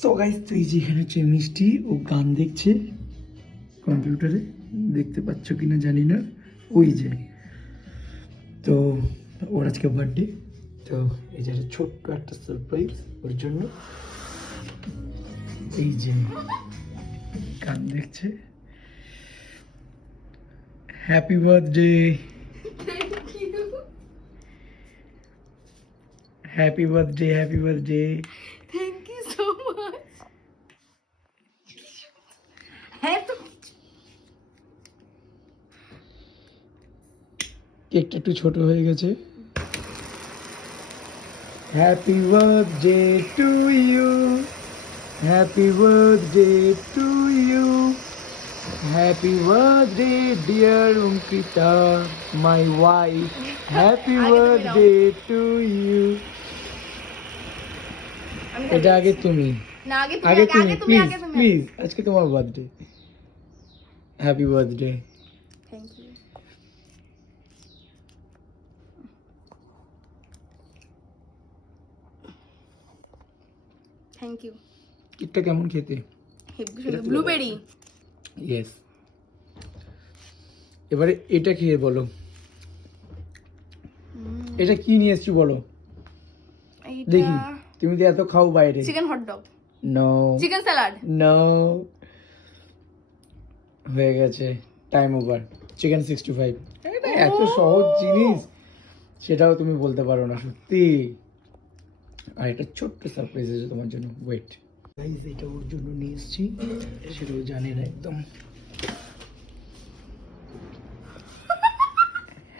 So guys, তো এই যে এখানে হচ্ছে মিষ্টি ও গান দেখছে কম্পিউটারে, দেখতে পাচ্ছ কিনা জানি না, ওই যে। তো ওর আজকে বার্থডে, তো এই যে ছোট্ট একটা সারপ্রাইজ ওর জন্য। এই যে গান দেখছে। Happy birthday, happy birthday, happy birthday. Thank you so much. হ্যাঁ তো কেকটা একটু ছোট হয়ে গেছে। Happy birthday to you, happy birthday to you, happy birthday dear Ankita my wife, happy birthday to you. এটা আগে তুমি, না আগে আগে তুমি তুমি, আগে তুমি প্লিজ আগে তুমি। প্লিজ, আজকে তোমার birthday, happy birthday. Thank you. Thank you. কেকটা কেমন খেতে? হেভি সুন্দর ব্লুবেরি। ইয়েস। এবারে এটা খেয়ে বলো, এটা কি নিয়ে এসছি বলো দেখি। এইটা তুমি তো এত খাও বাইরে। Chicken hot dog, no chicken salad. No, হয়ে গেছে, টাইম ওভার। চিকেন 65। এটা এত সহজ জিনিস, সেটাও তুমি বলতে পারো না, সত্যি। আর এটা ছোট্ট সারপ্রাইজ আছে তোমার জন্য, ওয়েট গাইস। এটা ওর জন্য নিয়ে এসেছি, সেটাও জানি না একদম।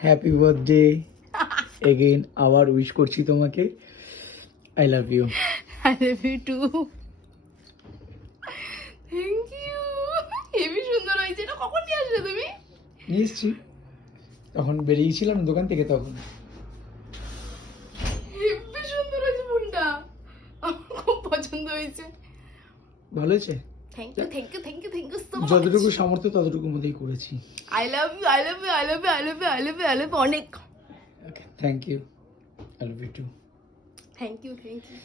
হ্যাপি বার্থডে এগেইন, আবার উইশ করছি তোমাকে। I love you. I love you too. Thank you. Heavy সুন্দর হয়েছে। এটা কখন নিয়ে আসলে তুমি? নিয়ে এসেছি, তখন বেরিয়েছিলাম দোকান থেকে তখন। হেভি সুন্দর হয়েছে ফোনটা, আমার খুব পছন্দ হয়েছে। ভালো হয়েছে। Thank you thank you thank you thank you so much. যতটুকু সামর্থ্য ততটুকুর মধ্যেই করেছি। I love you I love you I love you I love you I love you I love you অনেক। Okay, thank you, I love you too. Thank you thank you.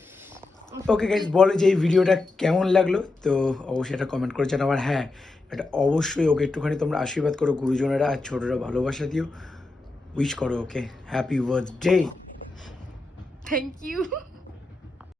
Okay guys, বলো যে এই ভিডিওটা কেমন লাগলো, তো অবশ্যই এটা কমেন্ট করে জানাও। আর হ্যাঁ, এটা অবশ্যই ওকে একটুখানি তোমরা আশীর্বাদ করো, গুরুজনেরা আর ছোটরা ভালোবাসা দিও, উইশ করো ওকে হ্যাপি বার্থডে। Thank you.